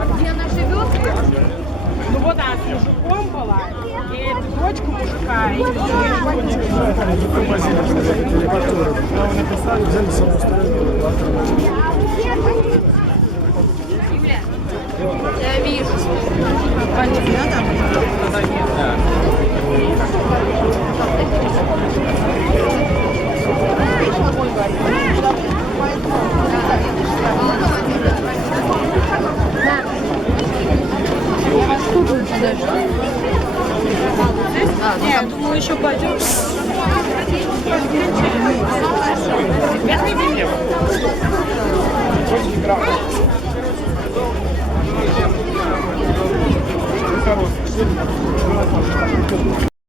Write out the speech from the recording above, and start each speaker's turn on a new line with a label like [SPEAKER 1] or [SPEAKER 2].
[SPEAKER 1] А где она живет?
[SPEAKER 2] Ну вот она с мужиком была, и дочку мужика, и дочку мужика.
[SPEAKER 1] подожди. А, ну я думала, еще пойдем.